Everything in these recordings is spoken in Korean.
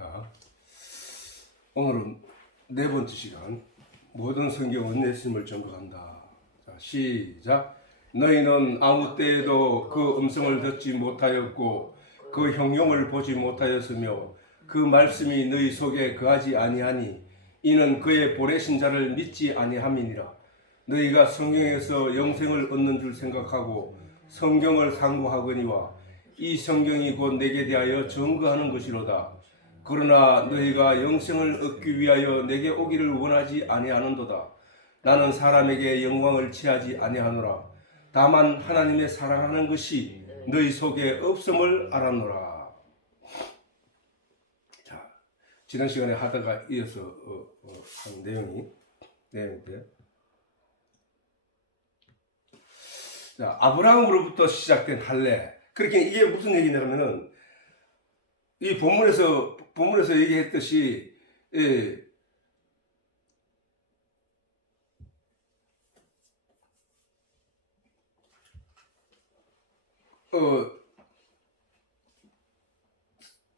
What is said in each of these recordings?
자, 오늘은 네 번째 시간 모든 성경은 예수님을 전거한다. 자, 시작. 너희는 아무 때에도 그 음성을 듣지 못하였고 그 형용을 보지 못하였으며 그 말씀이 너희 속에 거하지 아니하니 이는 그의 보내신 자를 믿지 아니함이니라. 너희가 성경에서 영생을 얻는 줄 생각하고 성경을 상고하거니와 이 성경이 곧 내게 대하여 증거하는 것이로다. 그러나 너희가 영생을 얻기 위하여 내게 오기를 원하지 아니하는도다. 나는 사람에게 영광을 취하지 아니하노라. 다만 하나님의 사랑하는 것이 너희 속에 없음을 알았노라. 자, 지난 시간에 하다가 이어서 한 내용인데, 자, 아브라함으로부터 시작된 할례. 그렇게 이게 무슨 얘기냐면은 이 본문에서 얘기했듯이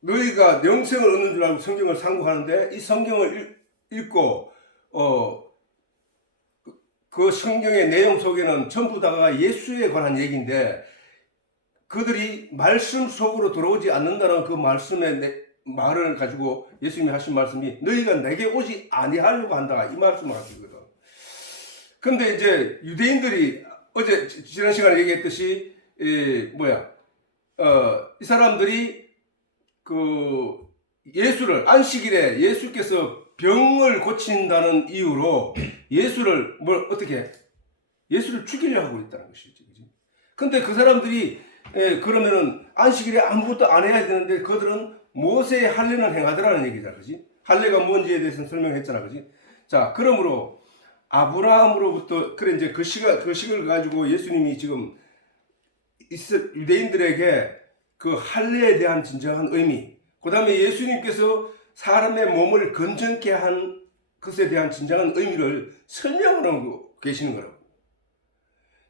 너희가 영생을 얻는 줄 알고 성경을 상고하는데 이 성경을 읽고 그 성경의 내용 속에는 전부 다가 예수에 관한 얘기인데 그들이 말씀 속으로 들어오지 않는다는 그 말씀의 말을 가지고 예수님이 하신 말씀이 너희가 내게 오지 아니하려고 한다 이 말씀을 하시거든. 근데 이제 유대인들이 어제 지난 시간에 얘기했듯이 이 사람들이 그 예수를 안식일에 예수께서 병을 고친다는 이유로 예수를 예수를 죽이려 하고 있다는 것이지. 근데 그 사람들이 그러면은 안식일에 아무것도 안 해야 되는데 그들은 모세의 할례는 행하더라는 얘기잖아, 그지? 할례가 뭔지에 대해서는 설명했잖아, 그지? 자, 그러므로 아브라함으로부터 그래 이제 그 식을 가지고 예수님이 지금 유대인들에게 그 할례에 대한 진정한 의미, 그 다음에 예수님께서 사람의 몸을 건전케 한 것에 대한 진정한 의미를 설명하고 계시는 거라고.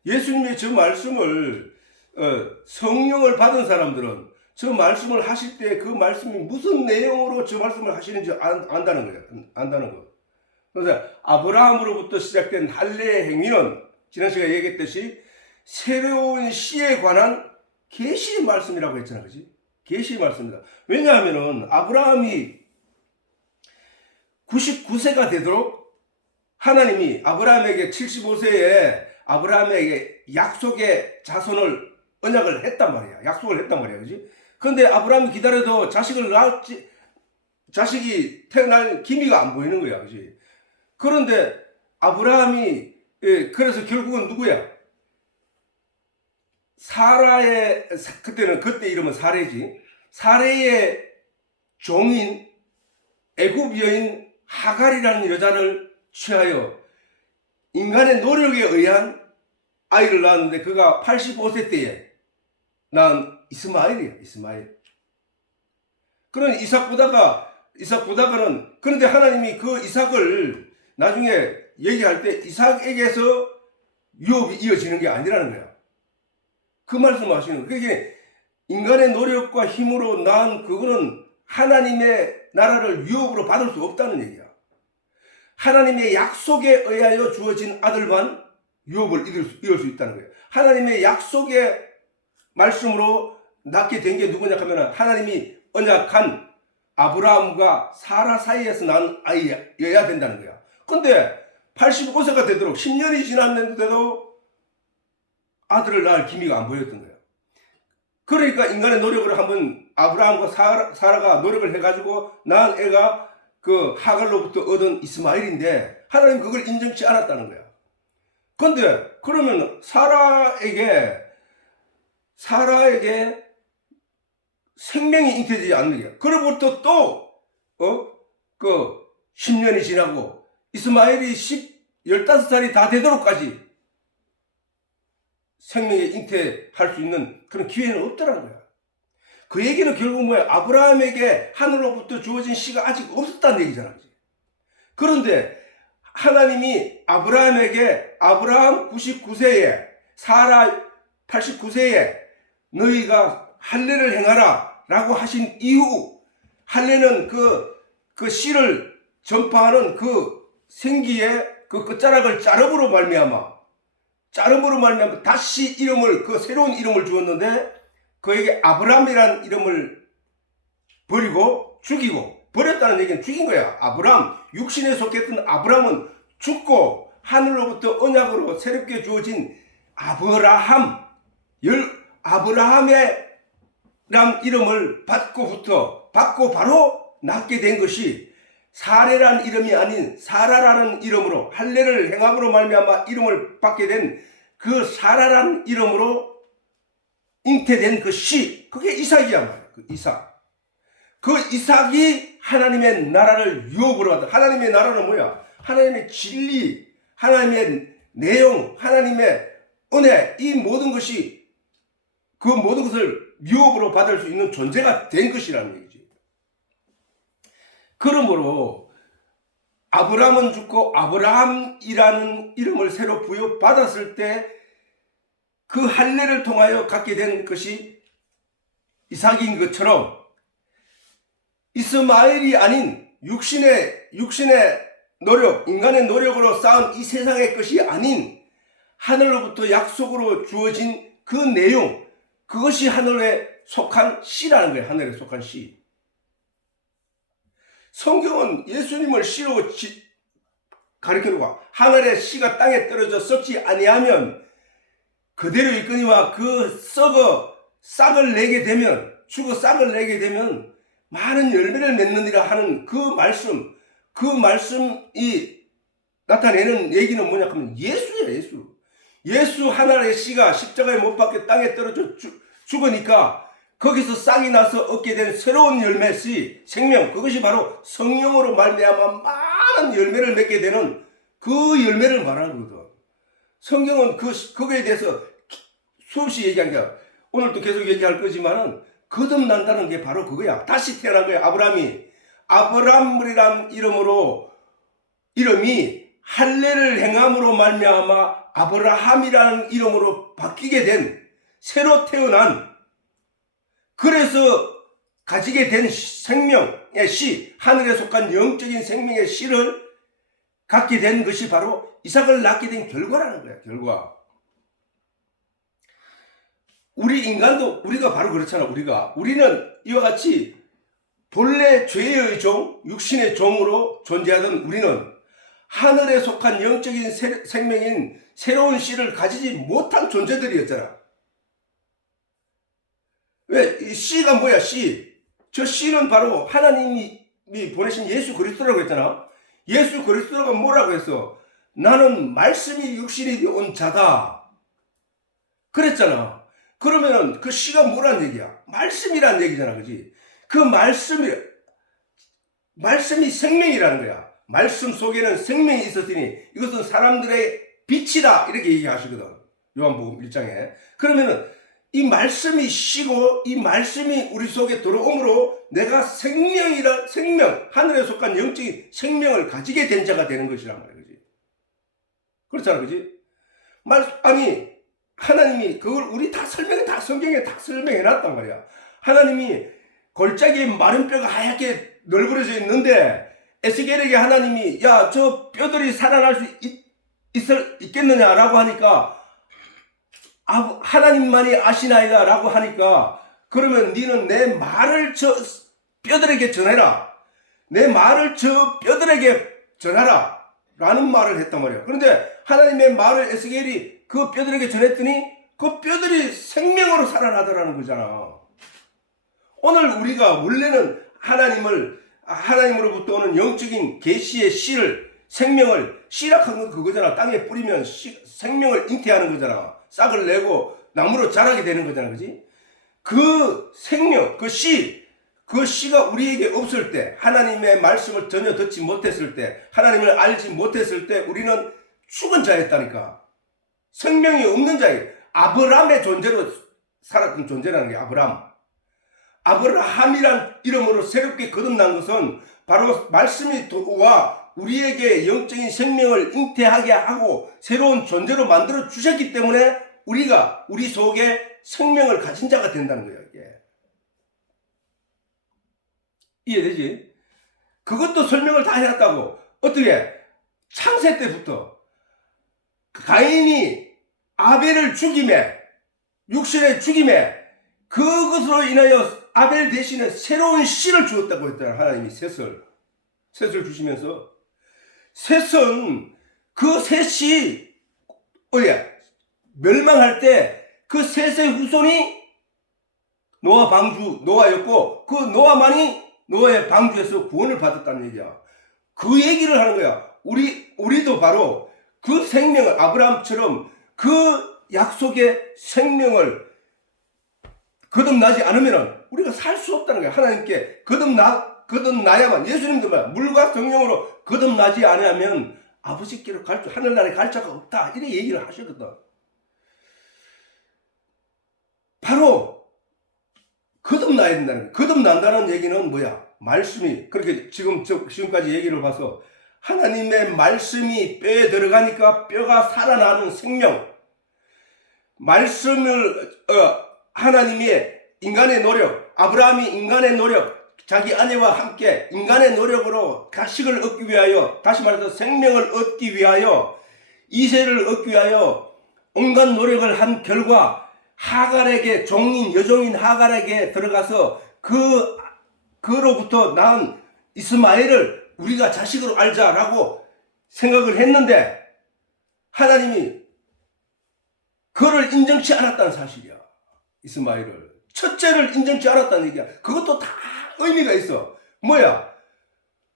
예수님의 저 말씀을 성령을 받은 사람들은 저 말씀을 하실 때 그 말씀이 무슨 내용으로 저 말씀을 하시는지 안다는 거. 그래서 아브라함으로부터 시작된 할례의 행위는 지난 시간에 얘기했듯이 새로운 시에 관한 계시의 말씀이라고 했잖아, 그지? 계시의 말씀이다. 왜냐하면은 아브라함이 99세가 되도록 하나님이 아브라함에게 75세에 아브라함에게 약속의 자손을 언약을 했단 말이야. 약속을 했단 말이야. 그지? 근데 아브라함이 기다려도 자식이 태어날 기미가 안 보이는 거야. 그지? 그런데 아브라함이, 그래서 결국은 누구야? 그때 이름은 사레지. 사레의 종인 애굽 여인 하갈이라는 여자를 취하여 인간의 노력에 의한 아이를 낳았는데 그가 85세 때에 낳은 이스마엘이야, 이스마엘. 그런 이삭보다가는 그런데 하나님이 그 이삭을 나중에 얘기할 때 이삭에게서 유업이 이어지는 게 아니라는 거야. 그 말씀을 하시는 거야. 그게 인간의 노력과 힘으로 낳은 그거는 하나님의 나라를 유업으로 받을 수 없다는 얘기야. 하나님의 약속에 의하여 주어진 아들만 유업을 이을 수 있다는 거예요. 하나님의 약속의 말씀으로 낳게 된 게 누구냐 하면 하나님이 언약한 아브라함과 사라 사이에서 난 아이여야 된다는 거야. 근데 85세가 되도록 10년이 지났는데도 아들을 낳을 기미가 안 보였던 거야. 그러니까 인간의 노력을 한번 아브라함과 사라가 노력을 해가지고 낳은 애가 그 하갈로부터 얻은 이스마엘인데 하나님 그걸 인정치 않았다는 거야. 근데 그러면 사라에게 생명이 잉태되지 않는 거야. 그로부터 또 10년이 지나고 이스마엘이 15살이 다 되도록까지 생명에 잉태할 수 있는 그런 기회는 없더라는 거야. 그 얘기는 결국 뭐야? 아브라함에게 하늘로부터 주어진 씨가 아직 없었다는 얘기잖아. 그런데 하나님이 아브라함에게 아브라함 99세에 사라 89세에 너희가 할례를 행하라 라고 하신 이후 할례는 그 씨를 전파하는 그 생기의 그 끝자락을 자름으로 말미암아 다시 이름을, 그 새로운 이름을 주었는데, 그에게 아브람이라는 이름을 버리고 죽이고, 버렸다는 얘기는 죽인 거야. 아브람, 육신에 속했던 아브람은 죽고 하늘로부터 언약으로 새롭게 주어진 아브라함의 란 이름을 받고 바로 낳게 된 것이 사레란 이름이 아닌 사라라는 이름으로, 할례를 행함으로 말미암아 이름을 받게 된 그 사라란 이름으로 잉태된 그 씨, 그게 이삭이야 말이야. 그 이삭. 그 이삭이 하나님의 나라를 유업으로 하다. 하나님의 나라는 뭐야? 하나님의 진리, 하나님의 내용, 하나님의 은혜, 이 모든 것이, 그 모든 것을 유업으로 받을 수 있는 존재가 된 것이라는 얘기지. 그러므로 아브라함은 죽고 아브라함이라는 이름을 새로 부여받았을 때 그 할례를 통하여 갖게 된 것이 이삭인 것처럼, 이스마엘이 아닌 육신의 노력, 인간의 노력으로 쌓은 이 세상의 것이 아닌 하늘로부터 약속으로 주어진 그 내용, 그것이 하늘에 속한 씨라는 거예요. 하늘에 속한 씨. 성경은 예수님을 씨로 가르쳐놓고, 하늘의 씨가 땅에 떨어져 썩지 아니하면 그대로 있거니와 그 죽어 싹을 내게 되면 많은 열매를 맺느니라 하는 그 말씀이 나타내는 얘기는 뭐냐 하면 예수예요. 예수 하나의 씨가 십자가에 못 박혀 땅에 떨어져 죽으니까 거기서 싹이 나서 얻게 된 새로운 열매, 생명, 그것이 바로 성령으로 말미암아 많은 열매를 맺게 되는 그 열매를 말하는 거거든. 성경은 그거에 대해서 수없이 얘기한 게, 오늘도 계속 얘기할 거지만은 거듭난다는 게 바로 그거야. 다시 태어난 거야. 아브람이란 이름이 할례를 행함으로 말미암아 아브라함이라는 이름으로 바뀌게 된, 새로 태어난, 그래서 가지게 된 생명의 씨, 하늘에 속한 영적인 생명의 씨를 갖게 된 것이 바로 이삭을 낳게 된 결과라는 거야. 결과. 우리 인간도, 우리가 바로 그렇잖아. 우리는 이와 같이 본래 죄의 종, 육신의 종으로 존재하던 우리는 하늘에 속한 영적인 생명인 새로운 씨를 가지지 못한 존재들이었잖아. 왜? 이 씨가 뭐야, 씨? 저 씨는 바로 하나님이 보내신 예수 그리스도라고 했잖아. 예수 그리스도가 뭐라고 했어? 나는 말씀이 육신이 되온 자다. 그랬잖아. 그러면은 그 씨가 뭐란 얘기야? 말씀이란 얘기잖아. 그지? 그 말씀이 생명이라는 거야. 말씀 속에는 생명이 있었으니 이것은 사람들의 빛이다. 이렇게 얘기하시거든. 요한복음 1장에. 그러면은 이 말씀이 씨고 이 말씀이 우리 속에 들어옴으로 내가 생명, 하늘에 속한 영적인 생명을 가지게 된 자가 되는 것이란 말이야. 그지? 그렇잖아. 그지? 아니, 하나님이 그걸 우리 성경에 다 설명해 놨단 말이야. 하나님이 골짜기에 마른 뼈가 하얗게 널브러져 있는데 에스겔에게 하나님이 야, 저 뼈들이 살아날 수 있겠느냐라고 하니까 하나님만이 아시나이다 라고 하니까, 그러면 너는 내 말을 저 뼈들에게 전해라. 내 말을 저 뼈들에게 전하라 라는 말을 했단 말이야. 그런데 하나님의 말을 에스겔이 그 뼈들에게 전했더니 그 뼈들이 생명으로 살아나더라는 거잖아. 오늘 우리가 원래는 하나님으로부터 오는 영적인 계시의 생명을 씨락한 건 그거잖아. 땅에 뿌리면 생명을 잉태하는 거잖아. 싹을 내고 나무로 자라게 되는 거잖아. 그지? 그 생명, 그 씨가 우리에게 없을 때, 하나님의 말씀을 전혀 듣지 못했을 때, 하나님을 알지 못했을 때 우리는 죽은 자였다니까. 생명이 없는 자예요. 아브람의 존재로 살았던 존재라는 게 아브라함이란 이름으로 새롭게 거듭난 것은 바로 말씀이 와 우리에게 영적인 생명을 잉태하게 하고 새로운 존재로 만들어 주셨기 때문에 우리가 우리 속에 생명을 가진 자가 된다는 거예요. 이게. 이해되지? 그것도 설명을 다 해놨다고. 어떻게? 창세 때부터 가인이 아벨을 죽임에, 육신의 죽임에, 그것으로 인하여 아벨 대신에 새로운 씨를 주었다고 했잖아. 하나님이 셋을 주시면서 셋은 그 셋이 어디야? 멸망할 때 그 셋의 후손이 노아 방주 노아였고, 그 노아만이 노아의 방주에서 구원을 받았다는 얘기야. 그 얘기를 하는 거야. 우리도 바로 그 생명을, 아브라함처럼 그 약속의 생명을 거듭나지 않으면 우리가 살 수 없다는 거야. 하나님께 거듭나야만, 예수님도 말 물과 성령으로 거듭나지 않으면 아버지께로 하늘나라에 갈 자가 없다, 이래 얘기를 하셨거든. 바로 거듭나야 된다는 거야. 거듭난다는 얘기는 뭐야? 말씀이, 그렇게 지금까지 얘기를 봐서 하나님의 말씀이 뼈에 들어가니까 뼈가 살아나는 생명, 말씀을 하나님의 인간의 노력, 아브라함이 인간의 노력, 자기 아내와 함께 인간의 노력으로 자식을 얻기 위하여, 다시 말해서 생명을 얻기 위하여, 이세를 얻기 위하여 온갖 노력을 한 결과 하갈에게, 여종인 하갈에게 들어가서 그로부터 낳은 이스마엘을 우리가 자식으로 알자라고 생각을 했는데, 하나님이 그를 인정치 않았다는 사실이야. 이스마엘을, 첫째를 인정치 않았다는 얘기야. 그것도 다 의미가 있어. 뭐야?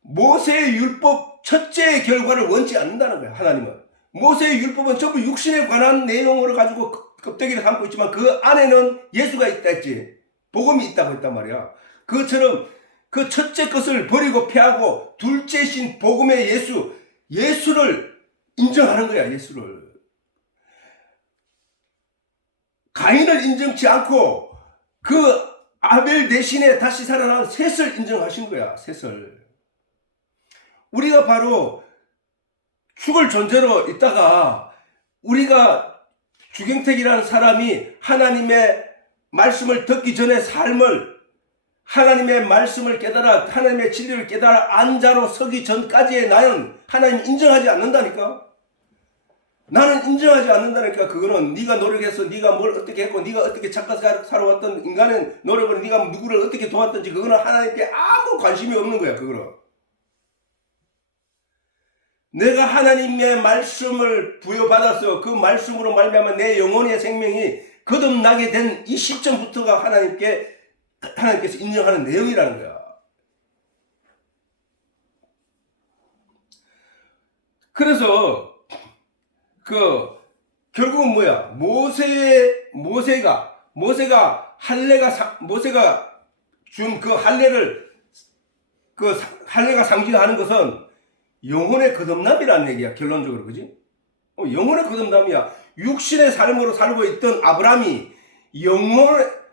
모세의 율법 첫째의 결과를 원치 않는다는 거야. 하나님은 모세의 율법은 전부 육신에 관한 내용으로 가지고 껍데기를 담고 있지만 그 안에는 예수가 있다 했지. 복음이 있다고 했단 말이야. 그것처럼 그 첫째 것을 버리고 패하고 둘째신 복음의 예수를 인정하는 거야. 예수를. 가인을 인정치 않고 그 아벨 대신에 다시 살아난 셋을 인정하신 거야. 셋을. 우리가 바로 죽을 존재로 있다가, 우리가 주경택이라는 사람이 하나님의 말씀을 듣기 전에 삶을, 하나님의 말씀을 깨달아, 하나님의 진리를 깨달아 안자로 서기 전까지의 나는 하나님 인정하지 않는다니까. 나는 인정하지 않는다니까. 그거는 네가 노력해서 네가 뭘 어떻게 했고 네가 어떻게 착각 살아왔던 인간의 노력으로 네가 누구를 어떻게 도왔든지 그거는 하나님께 아무 관심이 없는 거야. 그거는 내가 하나님의 말씀을 부여받아서 그 말씀으로 말미암아 내 영혼의 생명이 거듭나게 된 이 시점부터가 하나님께서 인정하는 내용이라는 거야. 그래서 결국은 뭐야? 모세가 준 그 할례가 상징하는 것은 영혼의 거듭남이라는 얘기야. 결론적으로. 그지? 영혼의 거듭남이야. 육신의 삶으로 살고 있던 아브라함이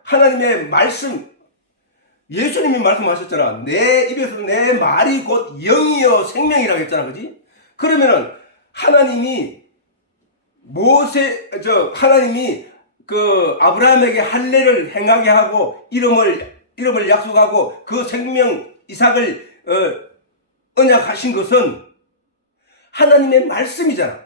하나님의 말씀, 예수님이 말씀하셨잖아. 내 입에서 내 말이 곧 영이요 생명이라고 했잖아. 그지? 그러면은 하나님이 아브라함에게 할례를 행하게 하고 이름을 약속하고 그 생명 이삭을 언약하신 것은 하나님의 말씀이잖아.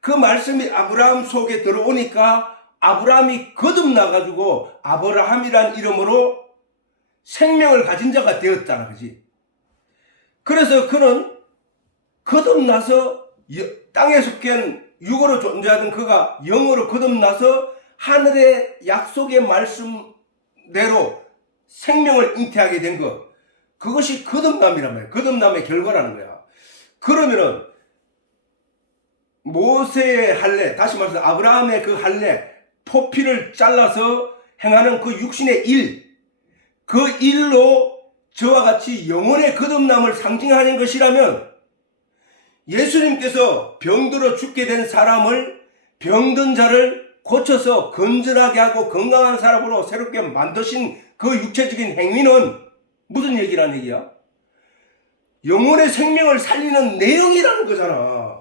그 말씀이 아브라함 속에 들어오니까 아브라함이 거듭나가지고 아브라함이란 이름으로 생명을 가진 자가 되었잖아. 그지? 그래서 그는 거듭나서 땅에 속한 육으로 존재하던 그가 영으로 거듭나서 하늘의 약속의 말씀대로 생명을 잉태하게 된 것, 그것이 거듭남이란 말이야. 거듭남의 결과라는 거야. 그러면은 모세의 할례, 다시 말해서 아브라함의 그 할례, 포피를 잘라서 행하는 그 육신의 일, 그 일로 저와 같이 영혼의 거듭남을 상징하는 것이라면, 예수님께서 병들어 죽게 된 사람을, 병든 자를 고쳐서 건전하게 하고 건강한 사람으로 새롭게 만드신 그 육체적인 행위는 무슨 얘기란 얘기야? 영혼의 생명을 살리는 내용이라는 거잖아.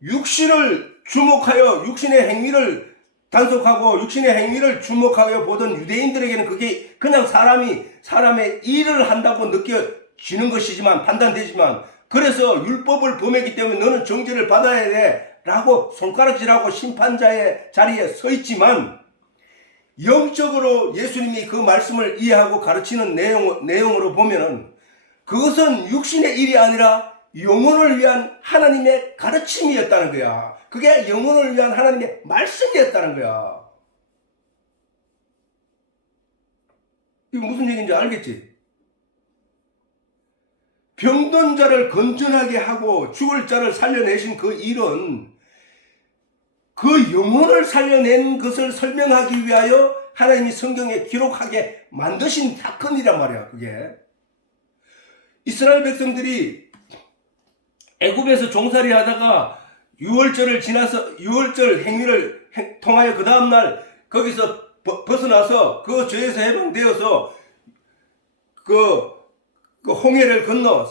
육신을 주목하여 육신의 행위를 단속하고 육신의 행위를 주목하여 보던 유대인들에게는 그게 그냥 사람의 일을 한다고 느껴지는 것이지만, 판단되지만, 그래서 율법을 범했기 때문에 너는 정죄를 받아야 돼 라고 손가락질하고 심판자의 자리에 서 있지만, 영적으로 예수님이 그 말씀을 이해하고 가르치는 내용으로 보면은 그것은 육신의 일이 아니라 영혼을 위한 하나님의 가르침이었다는 거야. 그게 영혼을 위한 하나님의 말씀이었다는 거야. 이거 무슨 얘기인지 알겠지? 병든 자를 건전하게 하고 죽을 자를 살려내신 그 일은 그 영혼을 살려낸 것을 설명하기 위하여 하나님이 성경에 기록하게 만드신 사건이란 말이야. 그게 이스라엘 백성들이 애굽에서 종살이 하다가 유월절을 지나서 유월절 행위를 통하여 그 다음날 거기서 벗어나서 그 죄에서 해방되어서 그 홍해를 건너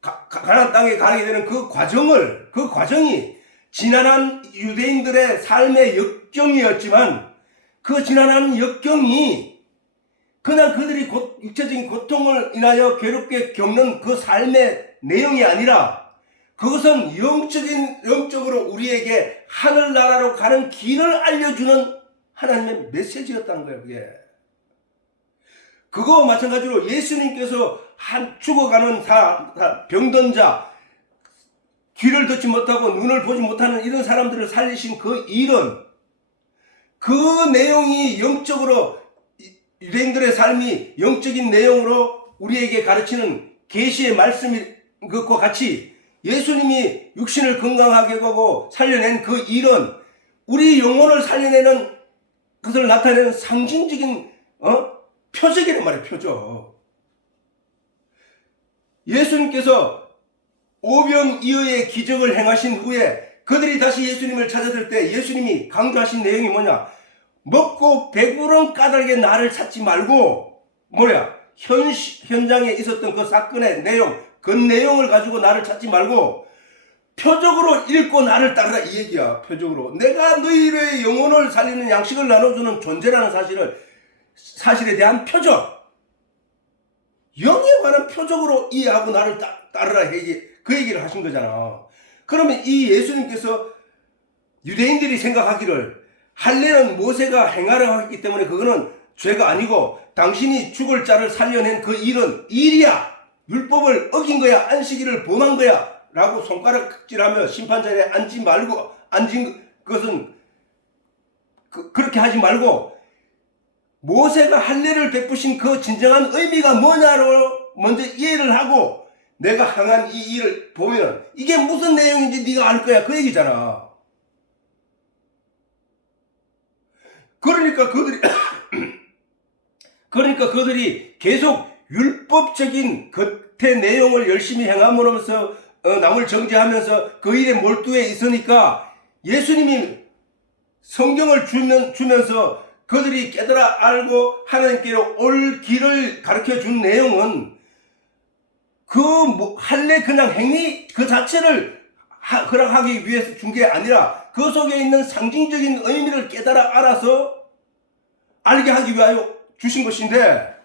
가나안 땅에 가게 되는 그 과정이 지난한 유대인들의 삶의 역경이었지만, 그 지난한 역경이 그냥 그들이 육체적인 고통을 인하여 괴롭게 겪는 그 삶의 내용이 아니라, 그것은 영적으로 우리에게 하늘나라로 가는 길을 알려주는 하나님의 메시지였다는 거예요. 그게 그거와 마찬가지로 예수님께서 죽어가는 병든 자, 귀를 듣지 못하고 눈을 보지 못하는 이런 사람들을 살리신 그 일은, 그 내용이 영적으로, 유대인들의 삶이 영적인 내용으로 우리에게 가르치는 계시의 말씀인 것과 같이 예수님이 육신을 건강하게 하고 살려낸 그 일은 우리 영혼을 살려내는 것을 나타내는 상징적인 표적이란 말이에요. 표적. 예수님께서 오병이어의 기적을 행하신 후에 그들이 다시 예수님을 찾았을 때 예수님이 강조하신 내용이 뭐냐? 먹고 배부른 까닭에 나를 찾지 말고, 현장에 있었던 그 사건의 내용, 그 내용을 가지고 나를 찾지 말고 표적으로 읽고 나를 따르라, 이 얘기야. 표적으로 내가 너희의 영혼을 살리는 양식을 나눠주는 존재라는 사실에 대한 표적, 영에 관한 표적으로 이해하고 나를 따르라, 그 얘기를 하신 거잖아. 그러면 이 예수님께서 유대인들이 생각하기를 할례는 모세가 행하라고 했기 때문에 그거는 죄가 아니고 당신이 죽을 자를 살려낸 그 일은 일이야, 율법을 어긴 거야, 안식일을 범한 거야 라고 손가락질하며 심판자리에 앉은 것은 그렇게 하지 말고, 모세가 할례를 베푸신 그 진정한 의미가 뭐냐로 먼저 이해를 하고 내가 행한 이 일을 보면 이게 무슨 내용인지 네가 알 거야, 그 얘기잖아. 그러니까 그들이 계속 율법적인 겉의 내용을 열심히 행함으로써 남을 정죄하면서 그 일에 몰두해 있으니까 예수님이 성경을 주면서 그들이 깨달아 알고 하나님께로 올 길을 가르쳐 준 내용은 할례 그냥 행위 그 자체를 허락하기 위해서 준 게 아니라 그 속에 있는 상징적인 의미를 깨달아 알아서 알게 하기 위하여 주신 것인데,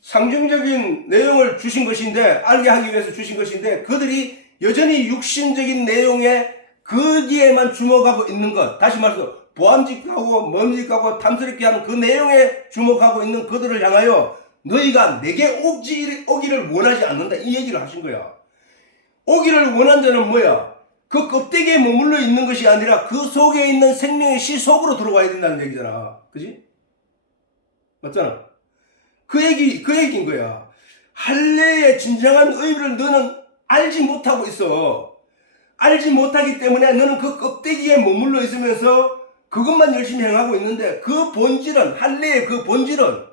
상징적인 내용을 주신 것인데, 알게 하기 위해서 주신 것인데, 그들이 여전히 육신적인 내용에 거기에만 주목하고 있는 것, 다시 말해서 보암직하고 멈직하고 탐스럽게 하는 그 내용에 주목하고 있는 그들을 향하여 너희가 내게 오기를 원하지 않는다, 이 얘기를 하신 거야. 오기를 원한 자는 뭐야? 그 껍데기에 머물러 있는 것이 아니라 그 속에 있는 생명의 씨 속으로 들어와야 된다는 얘기잖아. 그지? 맞잖아. 그 얘기인 거야. 할례의 진정한 의미를 너는 알지 못하고 있어. 알지 못하기 때문에 너는 그 껍데기에 머물러 있으면서 그것만 열심히 행하고 있는데, 그 본질은, 할례의 그 본질은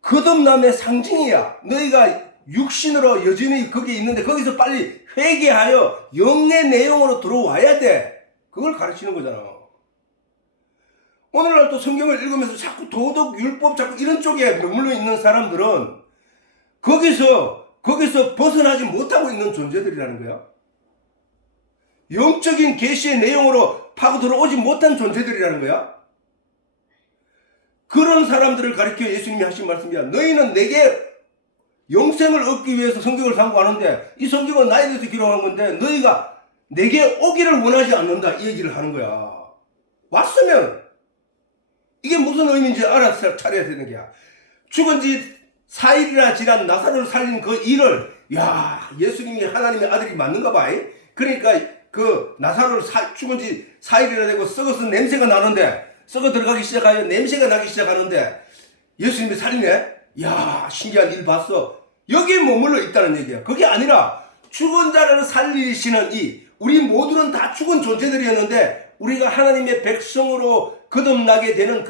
거듭남의 상징이야. 너희가 육신으로 여전히 거기에 있는데 거기서 빨리 회개하여 영의 내용으로 들어와야 돼. 그걸 가르치는 거잖아. 오늘날 또 성경을 읽으면서 자꾸 도덕, 율법, 자꾸 이런 쪽에 머물러 있는 사람들은 거기서 거기서 벗어나지 못하고 있는 존재들이라는 거야. 영적인 계시의 내용으로 파고 들어오지 못한 존재들이라는 거야. 그런 사람들을 가리켜 예수님이 하신 말씀이야. 너희는 내게 영생을 얻기 위해서 성경을 상고하는데 이 성경은 나에 대해서 기록한 건데 너희가 내게 오기를 원하지 않는다, 이 얘기를 하는 거야. 왔으면 이게 무슨 의미인지 알아서 차려야 되는 거야. 죽은 지 4일이나 지난 나사로를 살린 그 일을, 야, 예수님이 하나님의 아들이 맞는가 봐. 그러니까 그 나사로를 죽은 지 4일이나 되고 썩어서 냄새가 나는데, 썩어 들어가기 시작하여 냄새가 나기 시작하는데 예수님이 살리네? 야, 신기한 일 봤어. 여기에 머물러 있다는 얘기야. 그게 아니라 죽은 자를 살리시는 우리 모두는 다 죽은 존재들이었는데 우리가 하나님의 백성으로 거듭나게 되는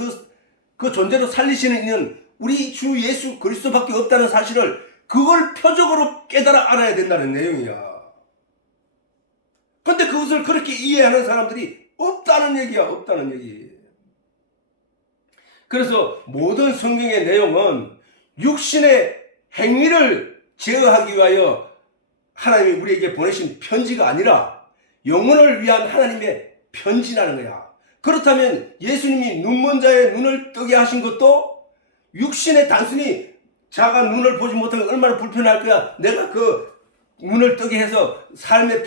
그 존재로 살리시는 이는 우리 주 예수 그리스도밖에 없다는 사실을, 그걸 표적으로 깨달아 알아야 된다는 내용이야. 근데 그것을 그렇게 이해하는 사람들이 없다는 얘기야. 없다는 얘기. 그래서 모든 성경의 내용은 육신의 행위를 제어하기 위하여 하나님이 우리에게 보내신 편지가 아니라 영혼을 위한 하나님의 편지라는 거야. 그렇다면 예수님이 눈먼 자의 눈을 뜨게 하신 것도 육신의 단순히 자가 눈을 보지 못하면 얼마나 불편할 거야. 내가 그 눈을 뜨게 해서 삶의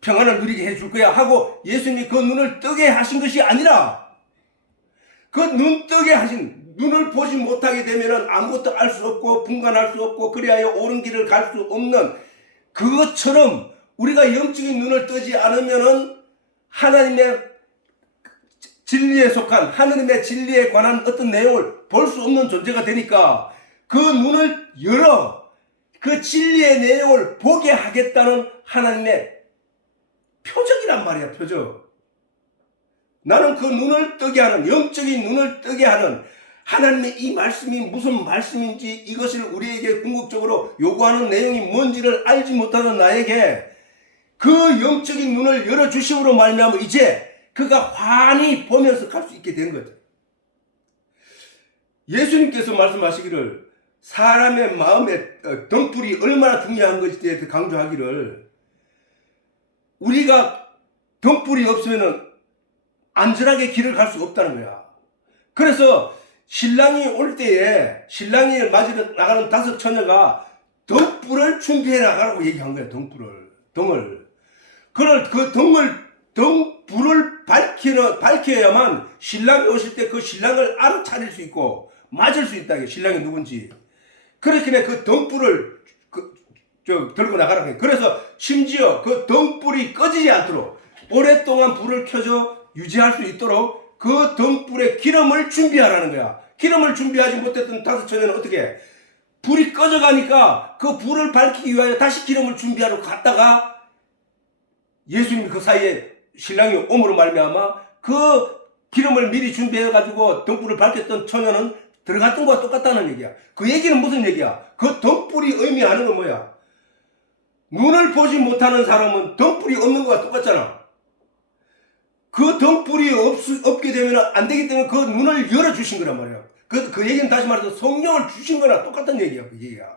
평안을 누리게 해줄 거야 하고 예수님이 그 눈을 뜨게 하신 것이 아니라, 그 눈 뜨게 하신, 눈을 보지 못하게 되면 아무것도 알 수 없고 분간할 수 없고 그리하여 옳은 길을 갈 수 없는 그것처럼 우리가 영적인 눈을 뜨지 않으면은 하나님의 진리에 속한, 하나님의 진리에 관한 어떤 내용을 볼 수 없는 존재가 되니까 그 눈을 열어 그 진리의 내용을 보게 하겠다는 하나님의 표적이란 말이야. 표적. 나는 그 눈을 뜨게 하는, 영적인 눈을 뜨게 하는 하나님의 이 말씀이 무슨 말씀인지, 이것을 우리에게 궁극적으로 요구하는 내용이 뭔지를 알지 못하는 나에게 그 영적인 눈을 열어주심으로 말미암아 이제 그가 환히 보면서 갈 수 있게 된 거죠. 예수님께서 말씀하시기를 사람의 마음의 등불이 얼마나 중요한 것에 대해서 강조하기를, 우리가 등불이 없으면 안전하게 길을 갈 수 없다는 거야. 그래서 신랑이 올 때에 신랑이 맞으러 나가는 5 처녀가 등불을 준비해 나가라고 얘기한 거야. 등을. 그 등불을 밝혀야만 신랑이 오실 때 그 신랑을 알아차릴 수 있고 맞을 수 있다. 신랑이 누군지. 그렇게 그 등불을 들고 나가라고 해. 그래서 심지어 그 등불이 꺼지지 않도록 오랫동안 불을 켜져 유지할 수 있도록 그 등불에 기름을 준비하라는 거야. 기름을 준비하지 못했던 5 처녀는 어떻게 해? 불이 꺼져가니까 그 불을 밝히기 위하여 다시 기름을 준비하러 갔다가 예수님이 그 사이에 신랑이 오므로 말미암아 그 기름을 미리 준비해가지고 등불을 밝혔던 처녀는 들어갔던 거와 똑같다는 얘기야. 그 얘기는 무슨 얘기야? 그 등불이 의미하는 건 뭐야? 눈을 보지 못하는 사람은 등불이 없는 거와 똑같잖아. 그 등불이 없게 되면 안 되기 때문에 그 눈을 열어주신 거란 말이야. 그 얘기는 다시 말해서 성령을 주신 거나 똑같은 얘기야. 그 얘기야.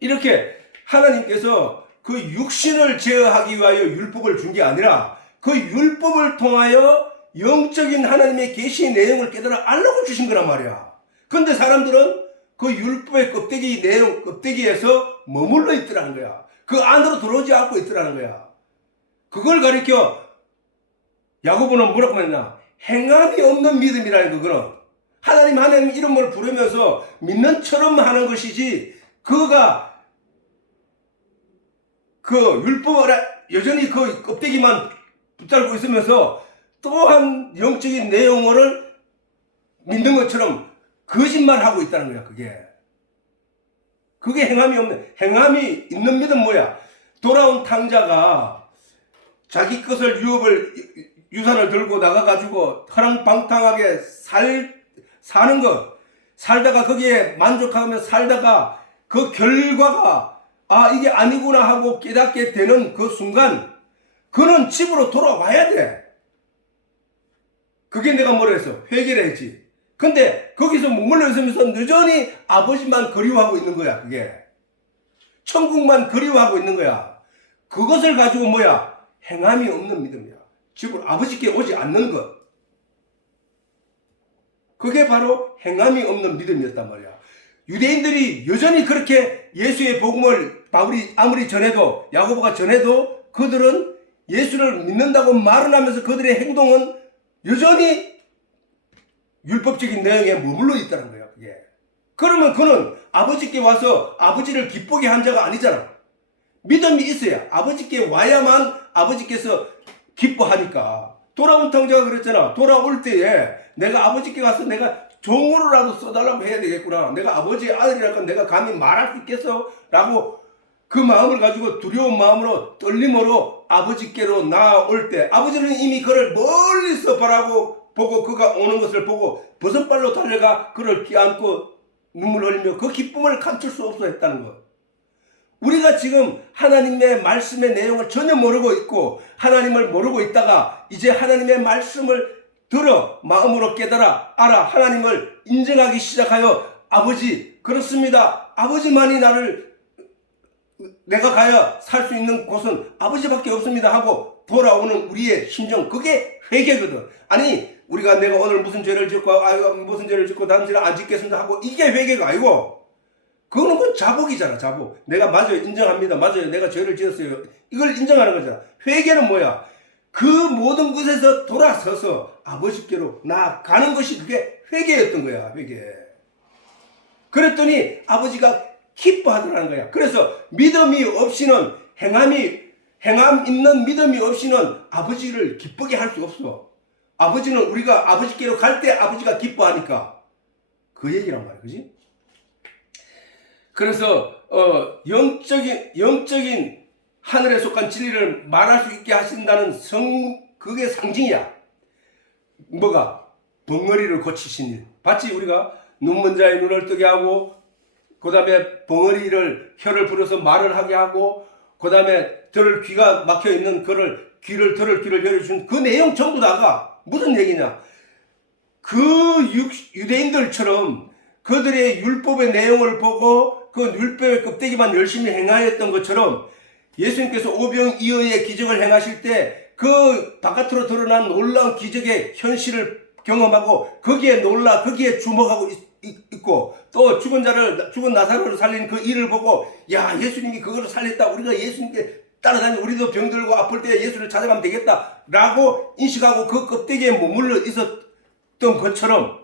이렇게 하나님께서 그 육신을 제어하기 위하여 율법을 준 게 아니라 그 율법을 통하여 영적인 하나님의 계시의 내용을 깨달아 알라고 주신 거란 말이야. 그런데 사람들은 그 율법의 껍데기에서 머물러 있더라는 거야. 그 안으로 들어오지 않고 있더라는 거야. 그걸 가리켜 야고보는 뭐라고 했나? 행함이 없는 믿음이라는 그거는 하나님 이름을 부르면서 믿는 처럼 하는 것이지, 그가 그 율법을 여전히 그 껍데기만 붙잡고 있으면서 또한 영적인 내용을 믿는 것처럼 거짓말하고 있다는 거야. 그게 행함이 있는 믿음 뭐야? 돌아온 탕자가 자기 것을 유산을 들고 나가가지고 허랑방탕하게 사는 것, 살다가 거기에 만족하며 살다가 그 결과가 이게 아니구나 하고 깨닫게 되는 그 순간 그는 집으로 돌아와야 돼. 그게 내가 뭐라 했어? 회개를 했지. 근데 거기서 머물러 있으면서 여전히 아버지만 그리워하고 있는 거야. 그게 천국만 그리워하고 있는 거야. 그것을 가지고 뭐야? 행함이 없는 믿음이야. 즉 아버지께 오지 않는 것. 그게 바로 행함이 없는 믿음이었단 말이야. 유대인들이 여전히 그렇게 예수의 복음을 바울이 아무리 전해도, 야고보가 전해도 그들은 예수를 믿는다고 말은 하면서 그들의 행동은 여전히 율법적인 내용에 머물러 있다는 거야. 그게. 그러면 그는 아버지께 와서 아버지를 기쁘게 한 자가 아니잖아. 믿음이 있어야 아버지께 와야만 아버지께서 기뻐하니까. 돌아온 탕자가 그랬잖아. 돌아올 때에 내가 아버지께 가서 내가 종으로라도 써달라고 해야 되겠구나. 내가 아버지의 아들이랄까 내가 감히 말할 수 있겠어? 라고 그 마음을 가지고 두려운 마음으로 떨림으로 아버지께로 나아올 때 아버지는 이미 그를 멀리서 바라고 보고 그가 오는 것을 보고 버선발로 달려가 그를 끼안고 눈물 흘리며 그 기쁨을 감출 수 없어 했다는 것. 우리가 지금 하나님의 말씀의 내용을 전혀 모르고 있고 하나님을 모르고 있다가 이제 하나님의 말씀을 들어 마음으로 깨달아 알아 하나님을 인정하기 시작하여 아버지 그렇습니다. 아버지만이 나를 내가 가야 살 수 있는 곳은 아버지밖에 없습니다 하고 돌아오는 우리의 심정 그게 회개거든. 아니 우리가 내가 오늘 무슨 죄를 짓고 무슨 죄를 짓고 다음 죄를 안 짓겠습니다 하고 이게 회개가 아니고 그거는 그 자복이잖아. 자복. 내가 맞아요. 인정합니다. 맞아요. 내가 죄를 지었어요. 이걸 인정하는 거잖아. 회개는 뭐야? 그 모든 것에서 돌아서서 아버지께로 나아가는 것이 그게 회개였던 거야. 회개. 그랬더니 아버지가 기뻐하더라는 거야. 그래서 믿음이 없이는 행함 있는 믿음이 없이는 아버지를 기쁘게 할 수 없어. 아버지는 우리가 아버지께로 갈 때 아버지가 기뻐하니까 그 얘기란 말이야. 그지? 그래서 영적인 하늘에 속한 진리를 말할 수 있게 하신다는 그게 상징이야. 뭐가? 벙어리를 고치신 일. 봤지? 우리가 눈먼 자의 눈을 뜨게 하고 그 다음에 벙어리를 혀를 불어서 말을 하게 하고 그 다음에 들을 귀가 막혀있는 귀를 열어준 그 내용 전부 다가 무슨 얘기냐? 그 유대인들처럼 그들의 율법의 내용을 보고 그 율법의 껍데기만 열심히 행하였던 것처럼 예수님께서 오병이어의 기적을 행하실 때 그 바깥으로 드러난 놀라운 기적의 현실을 경험하고 거기에 놀라 거기에 주목하고 있고 또 죽은 나사로를 살린 그 일을 보고 야 예수님이 그거를 살렸다 우리가 예수님께 따라다니고 우리도 병들고 아플 때 예수를 찾아가면 되겠다 라고 인식하고 그 껍데기에 머물러 있었던 것처럼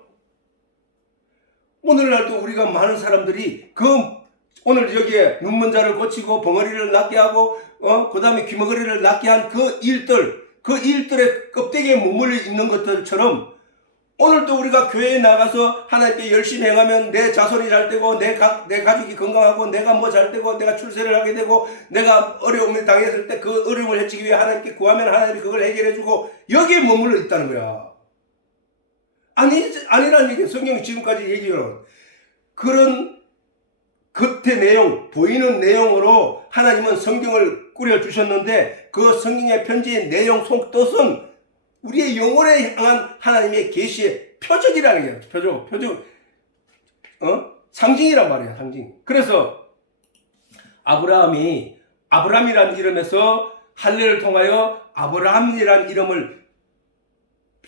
오늘날도 우리가 많은 사람들이 오늘 여기에 눈먼 자를 고치고 벙어리를 낫게 하고 그 다음에 귀머거리를 낫게 한 그 일들의 껍데기에 머물러 있는 것들처럼 오늘도 우리가 교회에 나가서 하나님께 열심히 행하면 내 자손이 잘 되고 내 가족이 건강하고 내가 뭐 잘 되고 내가 출세를 하게 되고 내가 어려움을 당했을 때 그 어려움을 해치기 위해 하나님께 구하면 하나님이 그걸 해결해 주고 여기에 머물러 있다는 거야. 아니라는 얘기야. 성경이 지금까지 얘기해요. 그런 겉의 내용, 보이는 내용으로 하나님은 성경을 꾸려주셨는데 그 성경의 편지의 내용 속뜻은 우리의 영혼에 향한 하나님의 계시의 표적이라는 거예요. 표적. 상징이란 말이야, 상징. 그래서 아브라함이라는 이름에서 할례를 통하여 아브라함이라는 이름을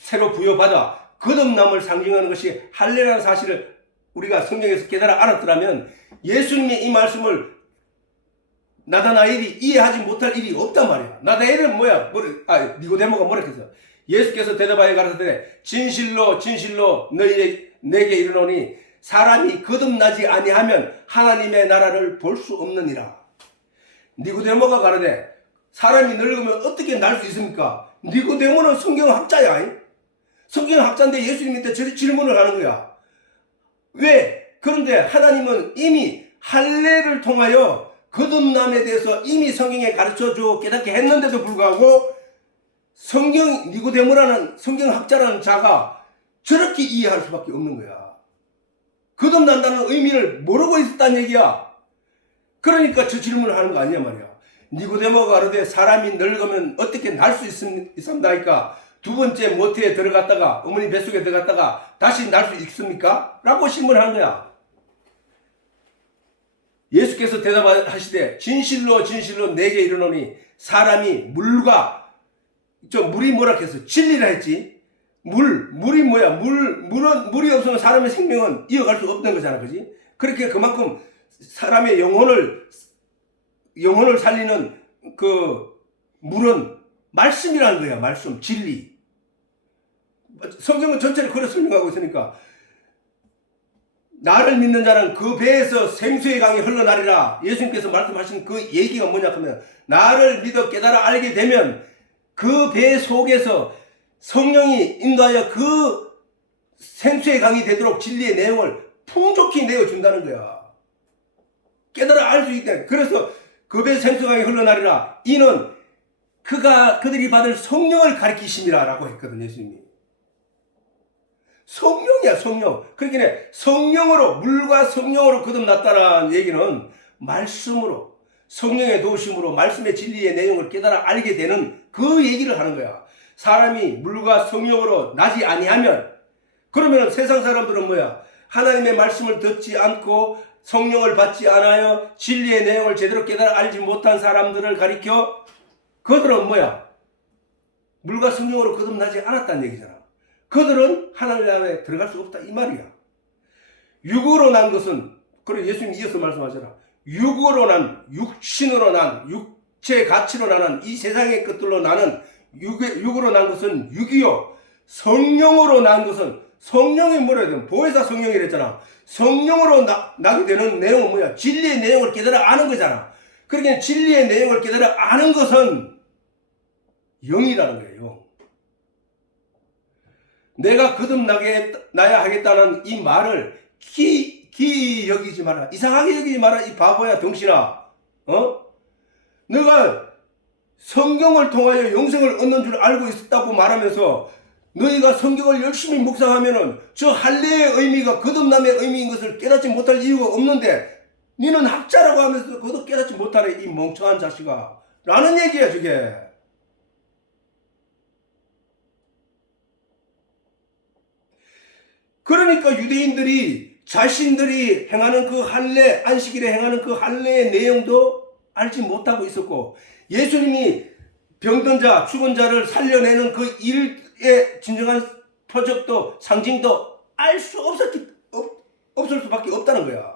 새로 부여받아 거듭남을 상징하는 것이 할례라는 사실을 우리가 성경에서 깨달아 알았더라면 예수님의 이 말씀을 나다나엘이 이해하지 못할 일이 없단 말이야. 나다나엘은 뭐야? 니고데모가 뭐라 했어? 예수께서 대답하여 가라사대 진실로 내게 이르노니 사람이 거듭나지 아니하면 하나님의 나라를 볼 수 없느니라. 니고데모가 가라되 사람이 늙으면 어떻게 날 수 있습니까? 니고데모는 성경학자야. 성경학자인데 예수님한테 저리 질문을 하는 거야. 왜? 그런데 하나님은 이미 할례를 통하여 거듭남에 대해서 이미 성경에 가르쳐주고 깨닫게 했는데도 불구하고 니고데모라는 성경학자라는 자가 저렇게 이해할 수밖에 없는 거야. 거듭난다는 의미를 모르고 있었다는 얘기야. 그러니까 저 질문을 하는 거 아니야 말이야. 니고데모가 가로되 사람이 늙으면 어떻게 날 수 있습니까? 두 번째 모태에 들어갔다가 어머니 뱃속에 들어갔다가 다시 날 수 있습니까? 라고 신문한 거야. 예수께서 대답하시되 진실로 진실로 내게 이르노니 사람이 물과 물이 뭐라 했어? 진리라 했지. 물이 뭐야? 물이 없으면 사람의 생명은 이어갈 수 없는 거잖아, 그지? 그렇게 그만큼 사람의 영혼을 살리는 그 물은 말씀이라는 거야. 말씀, 진리. 성경은 전체를 그렇게 설명하고 있으니까 나를 믿는 자는 그 배에서 생수의 강이 흘러나리라. 예수님께서 말씀하신 그 얘기가 뭐냐 하면 나를 믿어 깨달아 알게 되면 그 배 속에서 성령이 인도하여 그 생수의 강이 되도록 진리의 내용을 풍족히 내어준다는 거야. 깨달아 알 수 있다. 그래서 그 배 생수의 강이 흘러나리라. 이는 그들이 받을 성령을 가리키심이라 라고 했거든, 예수님이. 성령이야, 성령. 그러니까 성령으로, 물과 성령으로 거듭났다는 얘기는 말씀으로, 성령의 도우심으로 말씀의 진리의 내용을 깨달아 알게 되는 그 얘기를 하는 거야. 사람이 물과 성령으로 나지 아니하면, 그러면 세상 사람들은 뭐야? 하나님의 말씀을 듣지 않고 성령을 받지 않아요. 진리의 내용을 제대로 깨달아 알지 못한 사람들을 가리켜 그들은 뭐야? 물과 성령으로 거듭나지 않았다는 얘기잖아. 그들은 하나님 나라에 들어갈 수 없다 이 말이야. 육으로 난 것은, 그리고 예수님이 이어서 말씀하잖아. 육으로 난, 육신으로 난, 육체 가치로 나는 이 세상의 것들로 나는 육으로 난 것은 육이요. 성령으로 난 것은, 성령이 뭐라 해야 돼? 보혜사 성령이랬잖아. 성령으로 나게 되는 내용은 뭐야? 진리의 내용을 깨달아 아는 거잖아. 그러니까 진리의 내용을 깨달아 아는 것은 영이라는 거예요. 영. 내가 거듭나야 하겠다는 이 말을 기이 여기지 마라. 이상하게 여기지 마라. 이 바보야 덩신아. 너가 성경을 통하여 영생을 얻는 줄 알고 있었다고 말하면서 너희가 성경을 열심히 묵상하면은 저 할례의 의미가 거듭남의 의미인 것을 깨닫지 못할 이유가 없는데 너는 학자라고 하면서 그것도 깨닫지 못하네 이 멍청한 자식아 라는 얘기야 저게. 그러니까 유대인들이 자신들이 행하는 그 할례, 안식일에 행하는 그 할례의 내용도 알지 못하고 있었고 예수님이 병든 자, 죽은 자를 살려내는 그 일의 진정한 표적도 상징도 알 수 없을 수밖에 없다는 거야.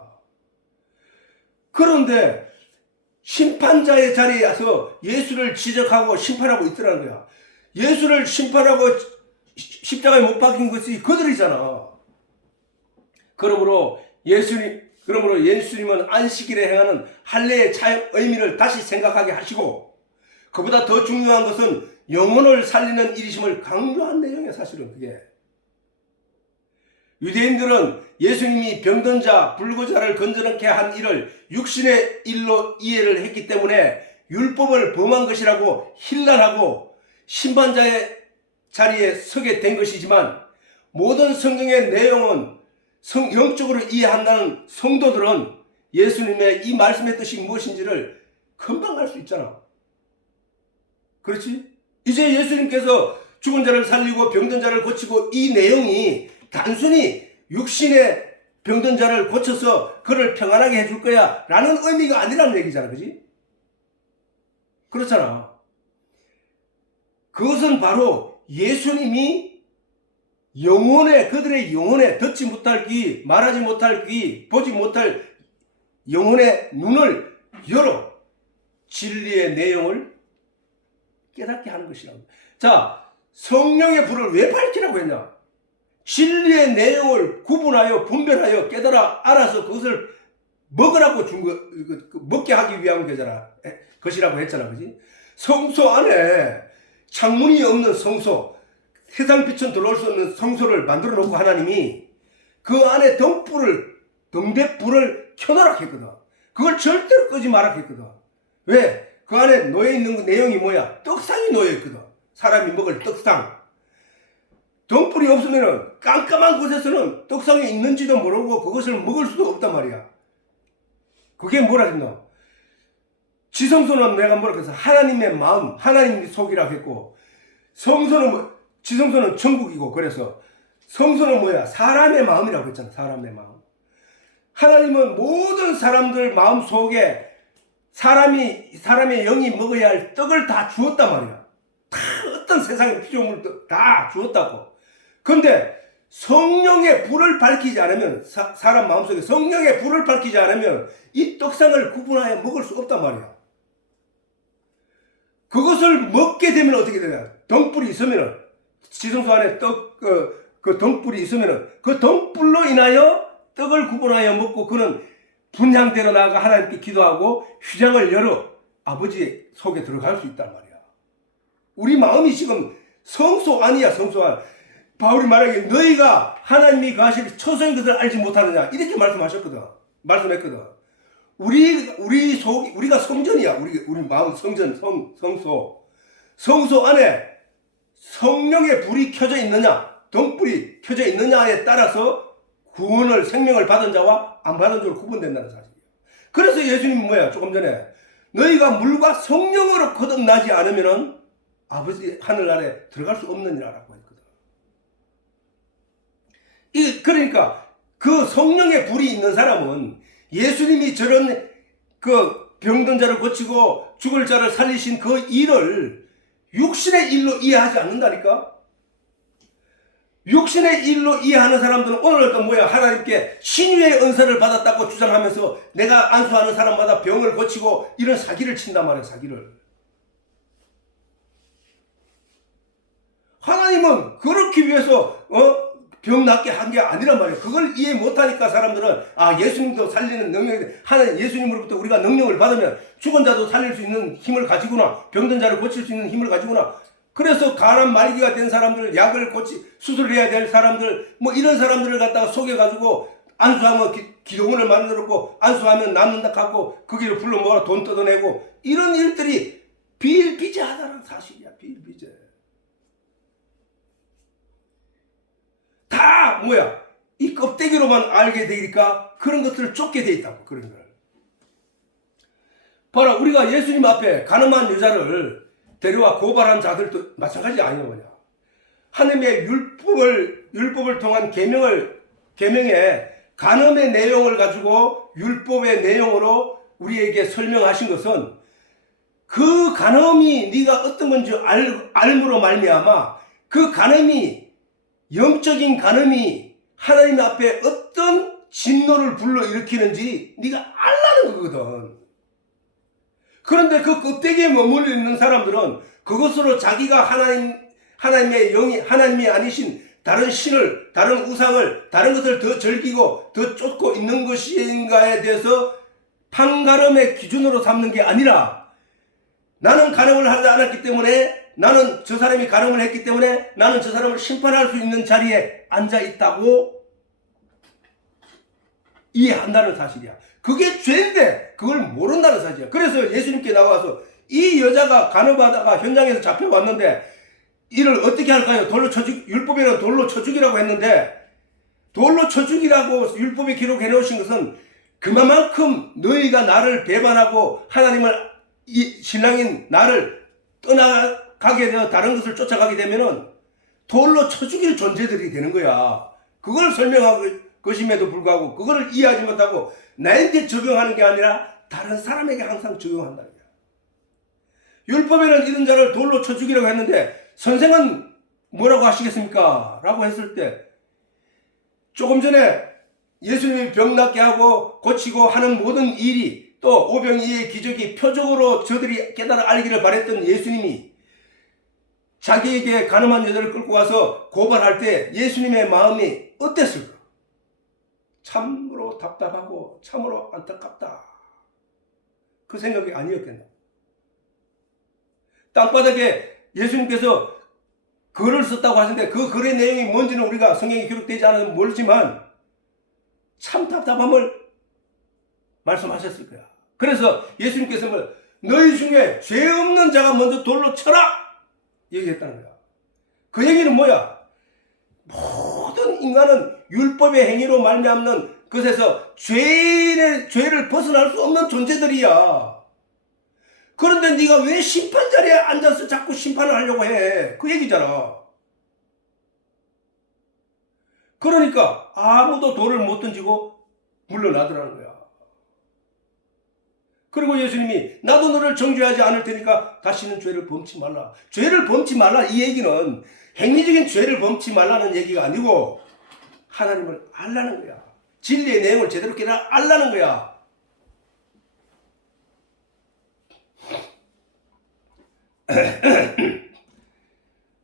그런데 심판자의 자리에 와서 예수를 지적하고 심판하고 있더라는 거야. 예수를 심판하고 십자가에 못 박힌 것이 그들이잖아. 그러므로 예수님은 안식일에 행하는 할례의 의미를 다시 생각하게 하시고 그보다 더 중요한 것은 영혼을 살리는 일이심을 강조한 내용이야 사실은 그게. 유대인들은 예수님이 병든 자, 불구자를 건져넣게 한 일을 육신의 일로 이해를 했기 때문에 율법을 범한 것이라고 힐난하고 심판자의 자리에 서게 된 것이지만 모든 성경의 내용은 영적으로 이해한다는 성도들은 예수님의 이 말씀의 뜻이 무엇인지를 금방 알 수 있잖아. 그렇지? 이제 예수님께서 죽은 자를 살리고 병든 자를 고치고 이 내용이 단순히 육신의 병든 자를 고쳐서 그를 평안하게 해줄 거야 라는 의미가 아니라는 얘기잖아. 그지? 그렇잖아. 그것은 바로 예수님이 그들의 영혼에 듣지 못할 귀, 말하지 못할 귀, 보지 못할 영혼의 눈을 열어 진리의 내용을 깨닫게 하는 것이라고. 자, 성령의 불을 왜 밝히라고 했냐? 진리의 내용을 구분하여 분별하여 깨달아 알아서 그것을 먹으라고 준 거, 먹게 하기 위한 것이라고 했잖아. 그지? 성소 안에 창문이 없는 성소, 세상 빛은 들어올 수 없는 성소를 만들어 놓고 하나님이 그 안에 등대불을 켜놓으라 했거든. 그걸 절대로 끄지 마라 했거든. 왜? 그 안에 놓여있는 내용이 뭐야? 떡상이 놓여있거든. 사람이 먹을 떡상. 등불이 없으면 깜깜한 곳에서는 떡상이 있는지도 모르고 그것을 먹을 수도 없단 말이야. 그게 뭐라 했나? 지성소는 내가 뭐라 해서 하나님의 마음, 하나님의 속이라고 했고 성소는 지성소는 천국이고, 그래서 성소는 뭐야? 사람의 마음이라고 했잖아. 사람의 마음. 하나님은 모든 사람들 마음 속에 사람의 영이 먹어야 할 떡을 다 주었단 말이야. 다 어떤 세상의 피조물도 다 주었다고. 근데 성령의 불을 밝히지 않으면, 사람 마음속에 성령의 불을 밝히지 않으면 이 떡상을 구분하여 먹을 수 없단 말이야. 그것을 먹게 되면 어떻게 되냐? 덩불이 있으면은, 지성소 안에 그 덩불이 있으면은 그 덩불로 인하여 떡을 구분하여 먹고, 그는 분향대로 나아가 하나님께 기도하고 휘장을 열어 아버지 속에 들어갈 수 있단 말이야. 우리 마음이 지금 성소 안이야. 성소 안. 바울이 말하기에 너희가 하나님이 가실 처소인 것을 알지 못하느냐, 이렇게 말씀했거든. 우리가 성전이야. 우리 마음 성전, 성소 안에 성령의 불이 켜져 있느냐, 덩불이 켜져 있느냐에 따라서 구원을, 생명을 받은 자와 안 받은 자로 구분된다는 사실이에요. 그래서 예수님은 뭐야? 조금 전에 너희가 물과 성령으로 거듭나지 않으면은 아버지 하늘나라에 들어갈 수 없느니라라고 했거든. 그러니까 그 성령의 불이 있는 사람은 예수님이 저런 그 병든 자를 고치고 죽을 자를 살리신 그 일을 육신의 일로 이해하지 않는다니까? 육신의 일로 이해하는 사람들은 오늘 또 뭐야? 하나님께 신유의 은사를 받았다고 주장하면서 내가 안수하는 사람마다 병을 고치고 이런 사기를 친단 말이야. 사기를. 하나님은 그렇기 위해서 병 낫게 한 게 아니란 말이에요. 그걸 이해 못하니까 사람들은 예수님도 살리는 능력이, 하나님 예수님으로부터 우리가 능력을 받으면 죽은 자도 살릴 수 있는 힘을 가지구나, 병든 자를 고칠 수 있는 힘을 가지구나. 그래서 가난 말기가 된 사람들, 약을 수술을 해야 될 사람들, 뭐 이런 사람들을 갖다가 속여가지고 안수하면 기도원을 만들었고, 안수하면 낫는다 하고 거기를 불러 모아 돈 뜯어내고, 이런 일들이 비일비재하다는 사실이야. 비일비재. 다 뭐야? 이 껍데기로만 알게 되니까 그런 것들을 쫓게 돼 있다고. 그런 걸 봐라. 우리가 예수님 앞에 가늠한 여자를 데려와 고발한 자들도 마찬가지 아니냐 뭐냐. 하나님의 율법을 통한 계명에 간음의 내용을 가지고 율법의 내용으로 우리에게 설명하신 것은, 그 간음이 네가 어떤 건지 알므로 말미암아 그 간음이, 영적인 간음이 하나님 앞에 어떤 진노를 불러일으키는지 네가 알라는 거거든. 그런데 그 껍데기에 머물러 있는 사람들은 그것으로 자기가 하나님의 영이, 하나님이 아니신 다른 신을, 다른 우상을, 다른 것을 더 즐기고 더 쫓고 있는 것인가에 대해서 판가름의 기준으로 삼는 게 아니라, 나는 간음을 하지 않았기 때문에, 나는 저 사람이 간음을 했기 때문에 나는 저 사람을 심판할 수 있는 자리에 앉아 있다고 이해한다는 사실이야. 그게 죄인데 그걸 모른다는 사실이야. 그래서 예수님께 나와서 이 여자가 간음하다가 현장에서 잡혀왔는데 이를 어떻게 할까요? 율법에는 돌로 쳐 죽이라고 했는데, 돌로 쳐 죽이라고 율법에 기록해 놓으신 것은 그만큼 너희가 나를 배반하고 하나님을, 신랑인 나를 떠나가게 되어 다른 것을 쫓아가게 되면은 돌로 쳐 죽일 존재들이 되는 거야. 그걸 설명한 것임에도 불구하고 그거를 이해하지 못하고 나한테 적용하는 게 아니라 다른 사람에게 항상 적용한다. 율법에는 이런 자를 돌로 쳐 죽이라고 했는데 선생은 뭐라고 하시겠습니까? 라고 했을 때, 조금 전에 예수님이 병 낫게 하고 고치고 하는 모든 일이, 또 오병이의 기적이 표적으로 저들이 깨달아 알기를 바랬던 예수님이 자기에게 간음한 여자를 끌고 와서 고발할 때 예수님의 마음이 어땠을까? 참으로 답답하고 참으로 안타깝다. 그 생각이 아니었겠나? 땅바닥에 예수님께서 글을 썼다고 하시는데 그 글의 내용이 뭔지는 우리가 성경에 기록되지 않아서 모르지만 참 답답함을 말씀하셨을 거야. 그래서 예수님께서 너희 중에 죄 없는 자가 먼저 돌로 쳐라! 얘기했다는 거야. 그 얘기는 뭐야? 모든 인간은 율법의 행위로 말미암는 것에서 죄를 벗어날 수 없는 존재들이야. 그런데 네가 왜 심판 자리에 앉아서 자꾸 심판을 하려고 해? 그 얘기잖아. 그러니까 아무도 돌을 못 던지고 물러나더라는 거야. 그리고 예수님이 나도 너를 정죄하지 않을 테니까 다시는 죄를 범치 말라. 죄를 범치 말라 이 얘기는 행위적인 죄를 범치 말라는 얘기가 아니고 하나님을 알라는 거야. 진리의 내용을 제대로 깨달아 알라는 거야.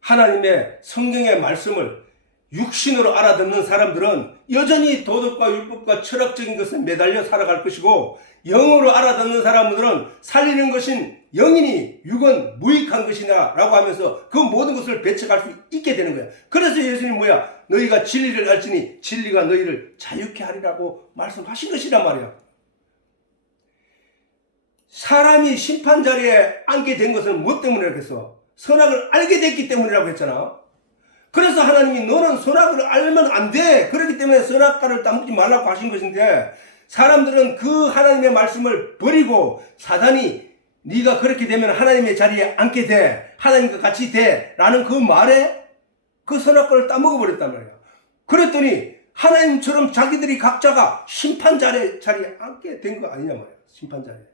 하나님의 성경의 말씀을 육신으로 알아듣는 사람들은 여전히 도덕과 율법과 철학적인 것에 매달려 살아갈 것이고, 영으로 알아듣는 사람들은 살리는 것인 영이니 육은 무익한 것이냐 라고 하면서 그 모든 것을 배척할 수 있게 되는 거야. 그래서 예수님 뭐야? 너희가 진리를 알지니 진리가 너희를 자유케 하리라고 말씀하신 것이란 말이야. 사람이 심판 자리에 앉게 된 것은 무엇 때문이라고 했어? 선악을 알게 됐기 때문이라고 했잖아. 그래서 하나님이 너는 선악을 알면 안 돼. 그렇기 때문에 선악과를 따먹지 말라고 하신 것인데, 사람들은 그 하나님의 말씀을 버리고 사단이 네가 그렇게 되면 하나님의 자리에 앉게 돼, 하나님과 같이 돼 라는 그 말에 그 선악과를 따먹어 버렸단 말이야. 그랬더니 하나님처럼 자기들이 각자가 심판 자리에 앉게 된 거 아니냐 말이야. 심판 자리에.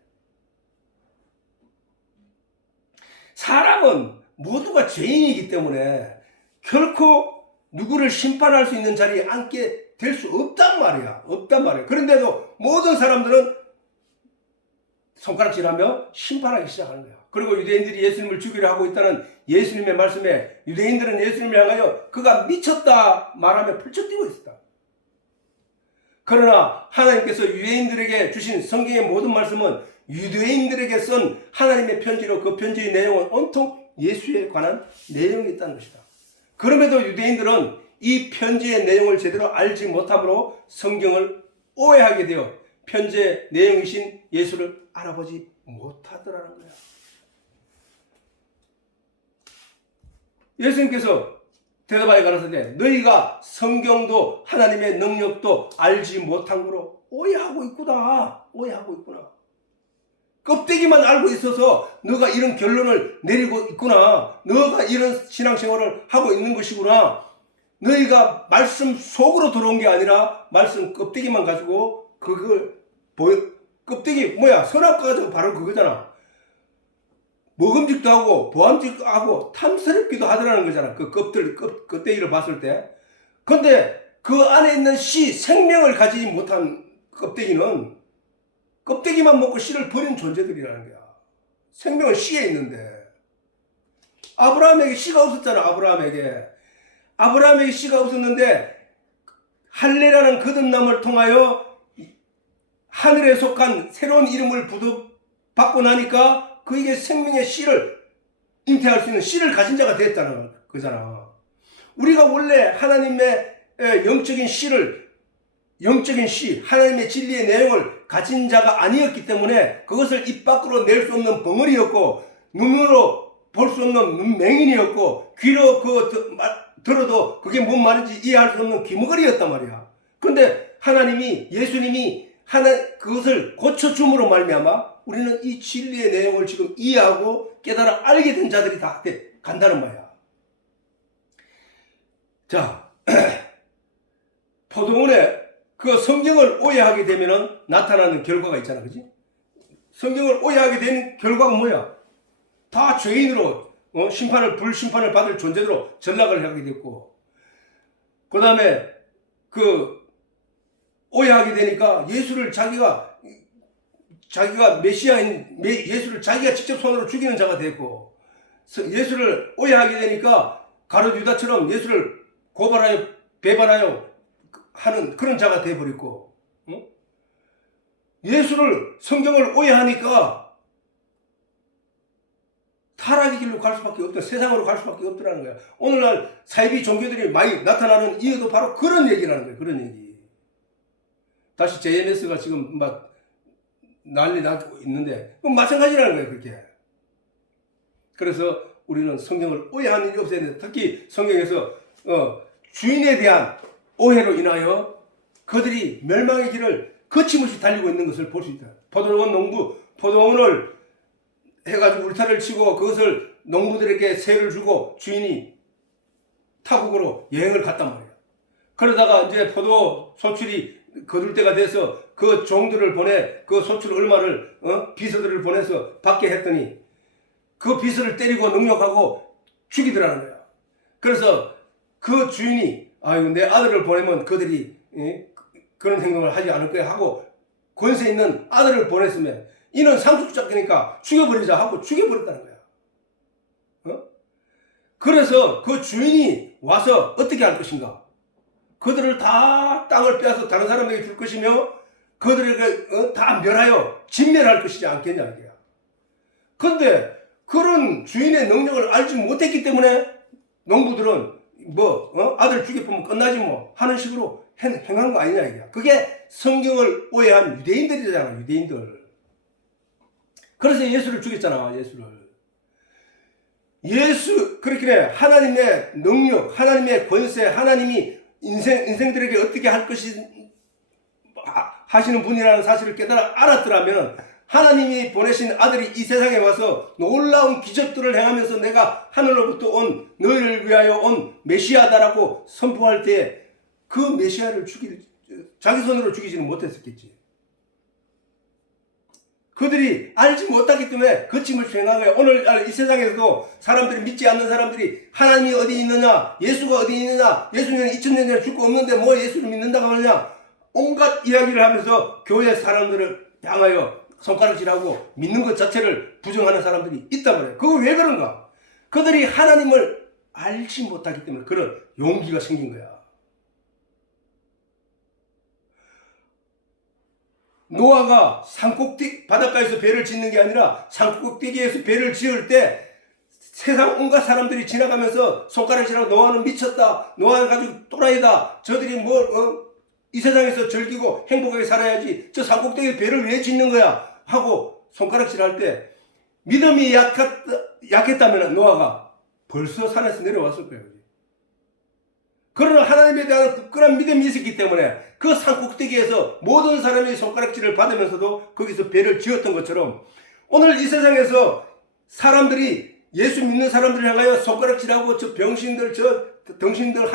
사람은 모두가 죄인이기 때문에 결코 누구를 심판할 수 있는 자리에 앉게 될 수 없단 말이야. 없단 말이야. 그런데도 모든 사람들은 손가락질하며 심판하기 시작하는 거야. 그리고 유대인들이 예수님을 죽이려 하고 있다는 예수님의 말씀에 유대인들은 예수님을 향하여 그가 미쳤다 말하며 펼쳐뛰고 있었다. 그러나 하나님께서 유대인들에게 주신 성경의 모든 말씀은 유대인들에게 쓴 하나님의 편지로 그 편지의 내용은 온통 예수에 관한 내용이 있다는 것이다. 그럼에도 유대인들은 이 편지의 내용을 제대로 알지 못함으로 성경을 오해하게 되어 편지의 내용이신 예수를 알아보지 못하더라는 거야. 예수님께서 대답하여 가라사대 너희가 성경도 하나님의 능력도 알지 못한 거로 오해하고 있구나. 오해하고 있구나. 껍데기만 알고 있어서 너가 이런 결론을 내리고 있구나. 너가 이런 신앙생활을 하고 있는 것이구나. 너희가 말씀 속으로 들어온 게 아니라 말씀 껍데기만 가지고 그걸 껍데기 뭐야? 선악과 가지고 바로 그거잖아. 먹음직도 하고 보암직도 하고 탐스럽기도 하더라는 거잖아. 그 껍데기를 봤을 때. 근데 그 안에 있는 씨, 생명을 가지지 못한 껍데기는 껍데기만 먹고 씨를 버린 존재들이라는 거야. 생명은 씨에 있는데. 아브라함에게 씨가 없었잖아. 아브라함에게 씨가 없었는데 할례라는 거듭남을 통하여 하늘에 속한 새로운 이름을 받고 나니까 그에게 생명의 씨를 잉태할 수 있는 씨를 가진 자가 됐다는 거잖아. 우리가 원래 하나님의 영적인 씨, 하나님의 진리의 내용을 가진 자가 아니었기 때문에 그것을 입 밖으로 낼 수 없는 벙어리였고, 눈으로 볼 수 없는 맹인이었고, 귀로 들어도 그게 뭔 말인지 이해할 수 없는 귀머거리였단 말이야. 그런데 예수님이 그것을 고쳐줌으로 말미암아 우리는 이 진리의 내용을 지금 이해하고 깨달아 알게 된 자들이 다 간다는 말이야. 자, 포도원에 그 성경을 오해하게 되면 나타나는 결과가 있잖아. 그지? 성경을 오해하게 된 결과가 뭐야? 다 죄인으로 불심판을 받을 존재로 전락을 하게 됐고, 그 다음에 오해하게 되니까 예수를 자기가 메시아인 예수를 자기가 직접 손으로 죽이는 자가 됐고, 예수를 오해하게 되니까 가룟 유다처럼 예수를 고발하여 배반하여 하는 그런 자가 되어버렸고, 성경을 오해하니까 타락의 길로 갈 수밖에 없다. 세상으로 갈 수밖에 없더라는 거야. 오늘날 사이비 종교들이 많이 나타나는 이유도 바로 그런 얘기라는 거예요. 그런 얘기. 다시 JMS가 지금 막 난리 나고 있는데 마찬가지라는 거예요. 그렇게. 그래서 우리는 성경을 오해하는 일이 없어야 되는데, 특히 성경에서 주인에 대한 오해로 인하여 그들이 멸망의 길을 거침없이 달리고 있는 것을 볼 수 있다. 포도원을 해가지고 울타리를 치고 그것을 농부들에게 세를 주고 주인이 타국으로 여행을 갔단 말이야. 그러다가 이제 포도 소출이 거둘 때가 돼서 그 종들을 보내 그 소출 얼마를 비서들을 보내서 받게 했더니 그 비서를 때리고 능욕하고 죽이더라는 거야. 그래서 그 주인이 아이고 내 아들을 보내면 그들이 그런 행동을 하지 않을 거야 하고 권세 있는 아들을 보냈으면 이는 상속자니까 죽여버리자 하고 죽여버렸다는 거야. 그래서 그 주인이 와서 어떻게 할 것인가? 그들을 다 땅을 빼앗아 다른 사람에게 줄 것이며 그들에게 다 멸하여 진멸할 것이지 않겠냐 이게야. 그런데 그런 주인의 능력을 알지 못했기 때문에 농부들은 아들 죽여보면 끝나지 뭐 하는 식으로 행한 거 아니냐 이게. 그게 성경을 오해한 유대인들이잖아, 유대인들. 그래서 예수를 죽였잖아, 예수를. 그렇게 하나님의 능력, 하나님의 권세, 하나님이 인생들에게 어떻게 할 것이 하시는 분이라는 사실을 알았더라면 하나님이 보내신 아들이 이 세상에 와서 놀라운 기적들을 행하면서 내가 하늘로부터 온 너희를 위하여 온 메시아다라고 선포할 때 그 메시아를 자기 손으로 죽이지는 못했었겠지. 그들이 알지 못하기 때문에 거침을 수행한 거야. 오늘 이 세상에서도 사람들이 믿지 않는 사람들이 하나님이 어디 있느냐, 예수가 어디 있느냐, 예수님은 2000년 전에 줄 거 없는데 뭐 예수를 믿는다고 하느냐, 온갖 이야기를 하면서 교회 사람들을 향하여 손가락질하고 믿는 것 자체를 부정하는 사람들이 있단 말이에요. 그거 왜 그런가? 그들이 하나님을 알지 못하기 때문에 그런 용기가 생긴 거야. 노아가 산꼭대기 바닷가에서 배를 짓는 게 아니라 산꼭대기에서 배를 지을 때 세상 온갖 사람들이 지나가면서 손가락질하고 노아는 미쳤다, 노아를 가지고 또라이다, 저들이 이 세상에서 즐기고 행복하게 살아야지 저 산꼭대기에 배를 왜 짓는 거야 하고 손가락질할 때 믿음이 약했다면 노아가 벌써 산에서 내려왔을 거예요. 그러나 하나님에 대한 굳건한 믿음이 있었기 때문에 그 산꼭대기에서 모든 사람의 손가락질을 받으면서도 거기서 배를 지었던 것처럼 오늘 이 세상에서 사람들이 예수 믿는 사람들을 향하여 손가락질하고 저 병신들, 저 덩신들,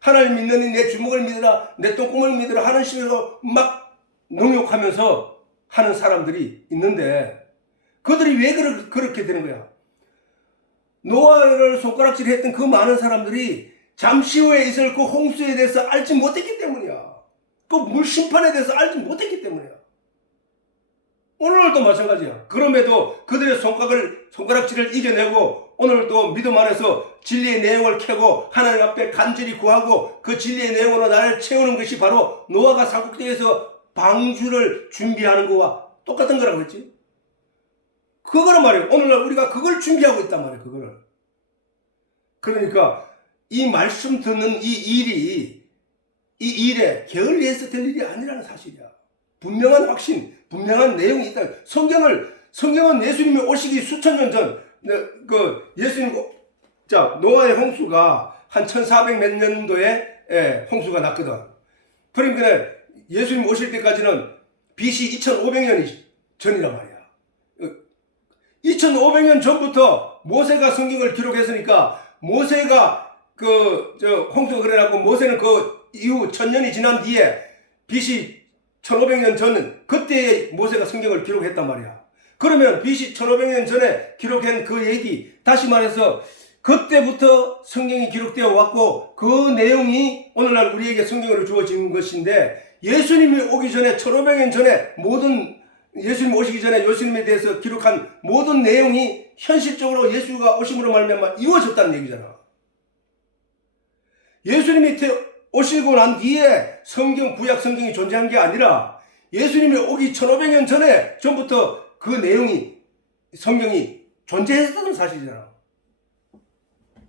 하나님 믿느니 내 주먹을 믿으라, 내 똥구멍을 믿으라 하는 식으로 막 능욕하면서 하는 사람들이 있는데 그들이 왜 그렇게 되는 거야? 노아를 손가락질했던 그 많은 사람들이 잠시 후에 있을 그 홍수에 대해서 알지 못했기 때문이야. 그 물심판에 대해서 알지 못했기 때문이야. 오늘도 마찬가지야. 그럼에도 그들의 손가락질을 이겨내고 오늘도 믿음 안에서 진리의 내용을 캐고 하나님 앞에 간절히 구하고 그 진리의 내용으로 나를 채우는 것이 바로 노아가 산꼭대기에서 방주를 준비하는 거와 똑같은 거라고 했지. 그거란 말이에요. 오늘날 우리가 그걸 준비하고 있단 말이에요. 그거를. 그러니까 이 말씀 듣는 이 일에 게을리해서 될 일이 아니라는 사실이야. 분명한 확신, 분명한 내용이 있다. 성경은 예수님이 오시기 수천 년 전, 노아의 홍수가 한 1400 몇 년도에 홍수가 났거든. 그러니까 예수님 오실 때까지는 BC 2500년이 전이란 말이야. 2500년 전부터 모세가 성경을 기록했으니까 모세가 홍수가 그래갖고 모세는 그 이후 1000년이 지난 뒤에 BC 1500년 전은 그때 모세가 성경을 기록했단 말이야. 그러면 BC 1500년 전에 기록한 그 얘기, 다시 말해서 그때부터 성경이 기록되어 왔고 그 내용이 오늘날 우리에게 성경으로 주어진 것인데 예수님이 오기 전에 1500년 전에 예수님 오시기 전에 예수님에 대해서 기록한 모든 내용이 현실적으로 예수가 오심으로 말미암아 이루어졌다는 얘기잖아. 예수님이 오시고 난 뒤에 구약 성경이 존재한 게 아니라 예수님이 오기 1500년 전에 전부터 그 내용이 성경이 존재했었던 사실이잖아.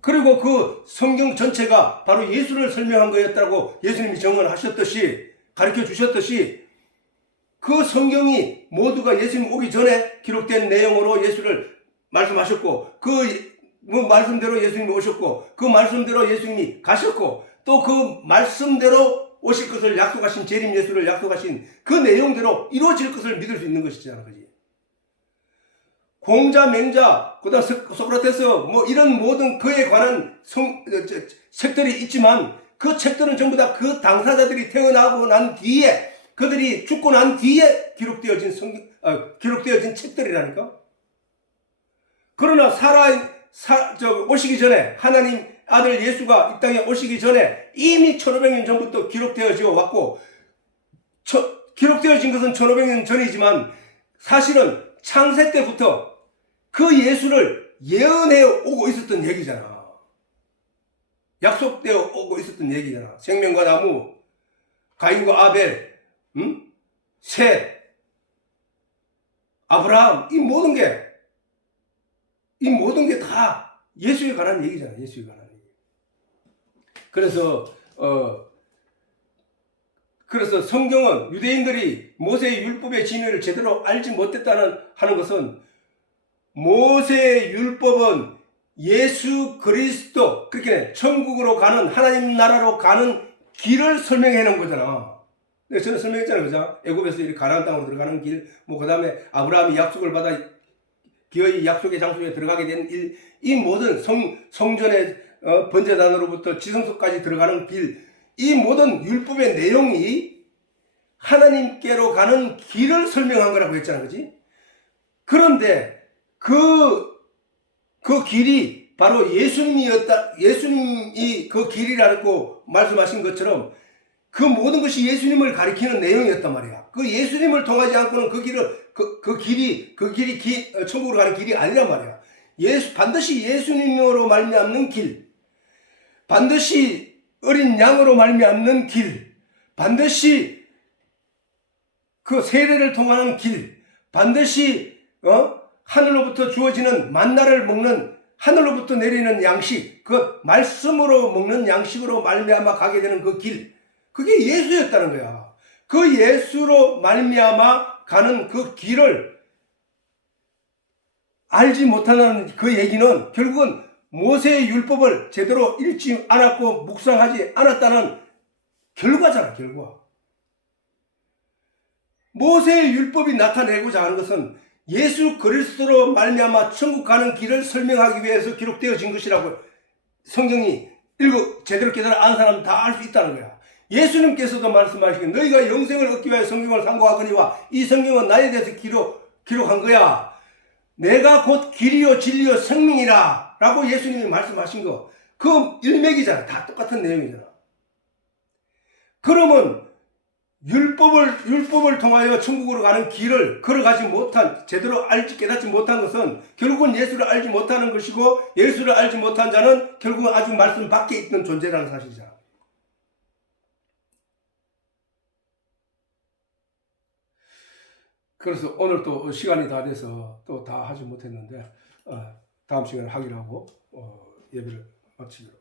그리고 그 성경 전체가 바로 예수를 설명한 거였다고 예수님이 증언하셨듯이 가르쳐 주셨듯이 그 성경이 모두가 예수님 오기 전에 기록된 내용으로 예수를 말씀하셨고 그 말씀대로 예수님이 오셨고 그 말씀대로 예수님이 가셨고 또 그 말씀대로 오실 것을 약속하신 재림 예수를 약속하신 그 내용대로 이루어질 것을 믿을 수 있는 것이잖아. 그지? 공자, 맹자, 그다음 소크라테스 이런 모든 그에 관한 책들이 있지만 그 책들은 전부 다 그 당사자들이 태어나고 난 뒤에, 그들이 죽고 난 뒤에 기록되어진 책들이라니까. 그러나 오시기 전에, 하나님 아들 예수가 이 땅에 오시기 전에 이미 1500년 전부터 기록되어져 왔고, 기록되어진 것은 1500년 전이지만 사실은 창세 때부터 그 예수를 예언해 오고 있었던 얘기잖아. 약속되어 오고 있었던 얘기잖아. 생명과 나무, 가인과 아벨, 셋, 아브라함, 이 모든 게 다 예수에 관한 얘기잖아. 예수에 관한 얘기. 그래서 성경은 유대인들이 모세의 율법의 진리를 제대로 알지 못했다는 하는 것은, 모세의 율법은 예수 그리스도, 그렇게 천국으로 가는, 하나님 나라로 가는 길을 설명해 놓은 거잖아. 내가 전에 설명했잖아요. 그죠? 애굽에서 이렇게 가나안 땅으로 들어가는 길, 그 다음에 아브라함이 약속을 받아 기어이 약속의 장소에 들어가게 된 일, 이 모든 성전의 번제단으로부터 지성소까지 들어가는 길, 이 모든 율법의 내용이 하나님께로 가는 길을 설명한 거라고 했잖아. 그지? 그런데 그 길이 바로 예수님이 그 길이라고 말씀하신 것처럼 그 모든 것이 예수님을 가리키는 내용이었단 말이야. 그 예수님을 통하지 않고는 그 길이 천국으로 가는 길이 아니란 말이야. 반드시 예수님으로 말미암는 길, 반드시 어린 양으로 말미암는 길, 반드시 그 세례를 통하는 길, 반드시 하늘로부터 주어지는 만나를 먹는, 하늘로부터 내리는 양식, 그 말씀으로 먹는 양식으로 말미암아 가게 되는 그 길, 그게 예수였다는 거야. 그 예수로 말미암아 가는 그 길을 알지 못하는 그 얘기는 결국은 모세의 율법을 제대로 읽지 않았고 묵상하지 않았다는 결과잖아. 결과. 모세의 율법이 나타내고자 하는 것은 예수 그리스도로 말미암아 천국 가는 길을 설명하기 위해서 기록되어진 것이라고 성경이 제대로 깨달아 아는 사람은 다 알 수 있다는 거야. 예수님께서도 말씀하시기를 너희가 영생을 얻기 위해 성경을 상고하거니와 이 성경은 나에 대해서 기록한 거야. 내가 곧 길이요 진리요 생명이라 라고 예수님이 말씀하신 거, 그 일맥이잖아. 다 똑같은 내용이잖아. 그러면 율법을 통하여 천국으로 가는 길을 걸어가지 못한, 제대로 깨닫지 못한 것은 결국은 예수를 알지 못하는 것이고, 예수를 알지 못한 자는 결국은 아주 말씀 밖에 있는 존재라는 사실이잖아. 그래서 오늘 또 시간이 다 돼서 또 다 하지 못했는데 다음 시간에 하기로 하고 예배를 마치기로.